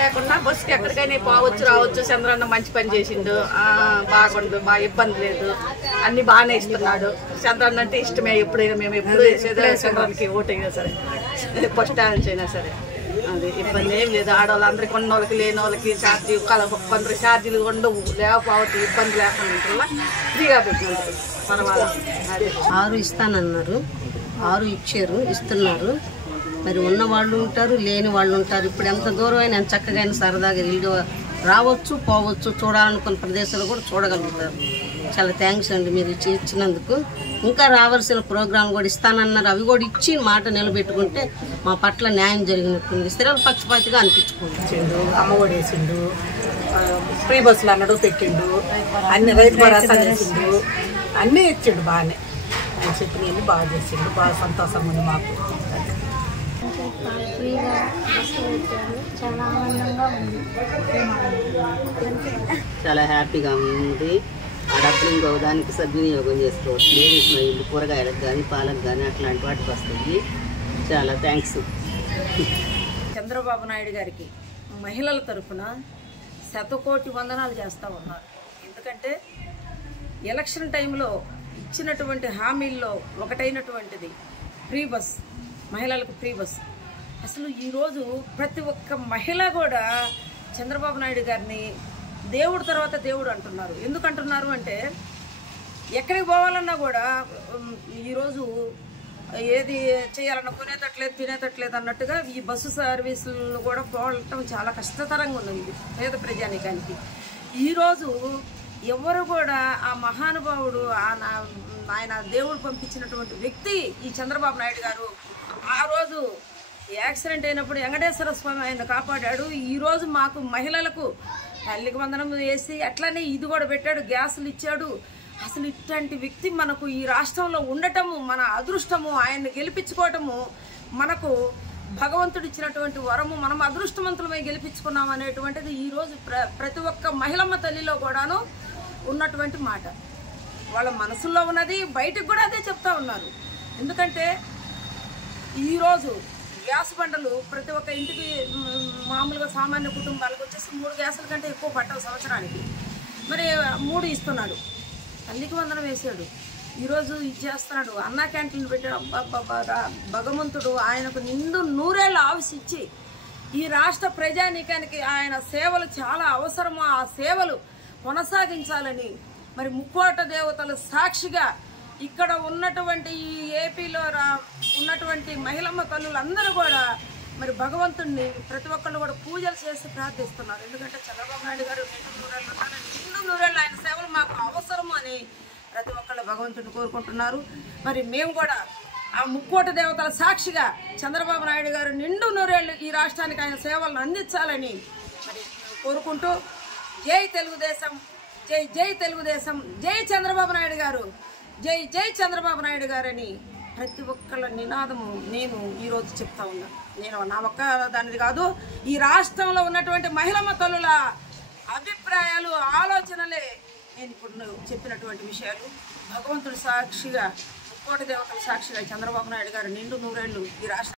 లేకుండా బస్సుకి ఎక్కడికైనా పోవచ్చు రావచ్చు. చంద్రన్న మంచి పని చేసిండు, బాగుండు, బాగా ఇబ్బంది లేదు, అన్ని బాగానే ఇస్తున్నాడు. చంద్రన్న అంటే ఇష్టమే. ఎప్పుడైనా మేము ఎప్పుడు వేసేది చంద్రన్నకి ఓటైనా సరే, ఫస్ట్ టైం అయినా సరే అది ఇబ్బంది ఏం లేదు. ఆడవాళ్ళందరికీ ఉన్న వాళ్ళకి లేని వాళ్ళకి ఛార్జీ కొందరు ఛార్జీలు ఉండవు, లేకపోతే ఇబ్బంది లేకుండా ఫ్రీగా పెట్టినందుకు పర్వాలేదు. 6 ఇస్తానన్నారు, 6 ఇచ్చారు, ఇస్తున్నారు. మరి ఉన్న వాళ్ళు ఉంటారు, లేని వాళ్ళు ఉంటారు. ఇప్పుడు ఎంత దూరం అయినా ఎంత చక్కగా అయినా సరదాగా ఇల్లు రావచ్చు, పోవచ్చు, చూడాలనుకున్న ప్రదేశాలు కూడా చూడగలుగుతారు. చాలా థ్యాంక్స్ అండి మీరు ఇచ్చినందుకు. ఇంకా రావాల్సిన ప్రోగ్రాం కూడా ఇస్తానన్నారు, అవి కూడా ఇచ్చి మాట నిలబెట్టుకుంటే మా పట్ల న్యాయం జరిగినట్టుంది. స్త్రీల పక్షపాతిగా అనిపించుకుంటు. అమ్మఒడి వేసిండు, ఫ్రీ బస్సులు అన్నాడు పెట్టిండు, అన్ని రైతు భరోసా చేసిండు, అన్నీ ఇచ్చిండు. బాగానే ఆయన చెప్పినవి బాగా చేసిండు. బాగా సంతోషంగా ఉంది మాకు. చాలా హ్యాపీగా ఉంది. ఆ డబ్బులు ఇంకో దానికి సద్వినియోగం చేసుకోవచ్చు. లేడీస్ ఇల్లు కూరగాయలకు కానీ పాలకు కానీ అట్లాంటి వాటికి వస్తుంది. చాలా థ్యాంక్స్. చంద్రబాబు నాయుడు గారికి మహిళల తరఫున 100,000,000 వందనాలు చేస్తూ ఉన్నారు. ఎందుకంటే ఎలక్షన్ టైంలో ఇచ్చినటువంటి హామీల్లో ఒకటైనటువంటిది ఫ్రీ బస్, మహిళలకు ఫ్రీ బస్. అసలు ఈరోజు ప్రతి ఒక్క మహిళ కూడా చంద్రబాబు నాయుడు గారిని దేవుడు తర్వాత దేవుడు అంటున్నారు. ఎందుకు అంటున్నారు అంటే ఎక్కడికి పోవాలన్నా కూడా ఈరోజు ఏది చేయాలన్నా కొనేటట్లేదు, తినేటట్లేదు అన్నట్టుగా ఈ బస్సు సర్వీసులను కూడా పోవటం చాలా కష్టతరంగా ఉన్నది పేద ప్రజానికానికి. ఈరోజు ఎవరు కూడా ఆ మహానుభావుడు ఆయన దేవుడు పంపించినటువంటి వ్యక్తి ఈ చంద్రబాబు నాయుడు గారు. ఆ రోజు యాక్సిడెంట్ అయినప్పుడు వెంకటేశ్వర స్వామి ఆయన కాపాడాడు. ఈరోజు మాకు మహిళలకు తల్లికి వందనం వేసి అట్లనే ఇది కూడా పెట్టాడు, గ్యాసులు ఇచ్చాడు. అసలు ఇట్లాంటి వ్యక్తి మనకు ఈ రాష్ట్రంలో ఉండటము మన అదృష్టము. ఆయన్ని గెలిపించుకోవటము మనకు భగవంతుడు ఇచ్చినటువంటి వరము. మనం అదృష్టవంతులమై గెలిపించుకున్నాం అనేటువంటిది ఈరోజు ప్రతి ఒక్క మహిళమ్మ తల్లిలో కూడాను ఉన్నటువంటి మాట. వాళ్ళ మనసుల్లో ఉన్నది బయటకు కూడా అదే చెప్తా ఉన్నారు. ఎందుకంటే ఈరోజు గ్యాస్ బండలు ప్రతి ఒక్క ఇంటికి మామూలుగా సామాన్య కుటుంబాలకు వచ్చేసి 3 గ్యాసుల కంటే ఎక్కువ పట్టవు సంవత్సరానికి. మరి 3 ఇస్తున్నాడు, తల్లికి వందనం వేసాడు, ఈరోజు ఇచ్చేస్తున్నాడు, అన్నా క్యాంటీన్లు పెట్టాడు. భగవంతుడు ఆయనకు నిండు 100 ఏళ్ళ ఆయుష్ ఇచ్చి ఈ రాష్ట్ర ప్రజానీకానికి ఆయన సేవలు చాలా అవసరము. ఆ సేవలు కొనసాగించాలని మరి ముక్కోట దేవతలు సాక్షిగా ఇక్కడ ఉన్నటువంటి ఈ ఏపీలో ఉన్నటువంటి మహిళమ్మ తల్లులందరూ కూడా మరి భగవంతుడిని ప్రతి ఒక్కళ్ళు కూడా పూజలు చేసి ప్రార్థిస్తున్నారు. ఎందుకంటే చంద్రబాబు నాయుడు గారు నిండు 100 ఏళ్ళు ఆయన సేవలు మాకు అవసరము అని ప్రతి ఒక్కళ్ళు భగవంతుడిని కోరుకుంటున్నారు. మరి మేము కూడా ఆ ముక్కోట దేవతల సాక్షిగా చంద్రబాబు నాయుడు గారు నిండు 100 ఏళ్ళు ఈ రాష్ట్రానికి ఆయన సేవలను అందించాలని మరి కోరుకుంటూ జై తెలుగుదేశం, జై జై తెలుగుదేశం, జై చంద్రబాబు నాయుడు గారు, జై జై చంద్రబాబు నాయుడు గారని ప్రతి ఒక్కళ్ళ నినాదము నేను ఈరోజు చెప్తా ఉన్నాను. నేను నా ఒక్క దానిది కాదు, ఈ రాష్ట్రంలో ఉన్నటువంటి మహిళమ్మ తల్లుల అభిప్రాయాలు, ఆలోచనలే నేను ఇప్పుడు చెప్పినటువంటి విషయాలు. భగవంతుడి సాక్షిగా, ముక్కోటి దేవతల సాక్షిగా చంద్రబాబు నాయుడు గారు నిండు 100 ఏళ్ళు ఈ రాష్ట్రం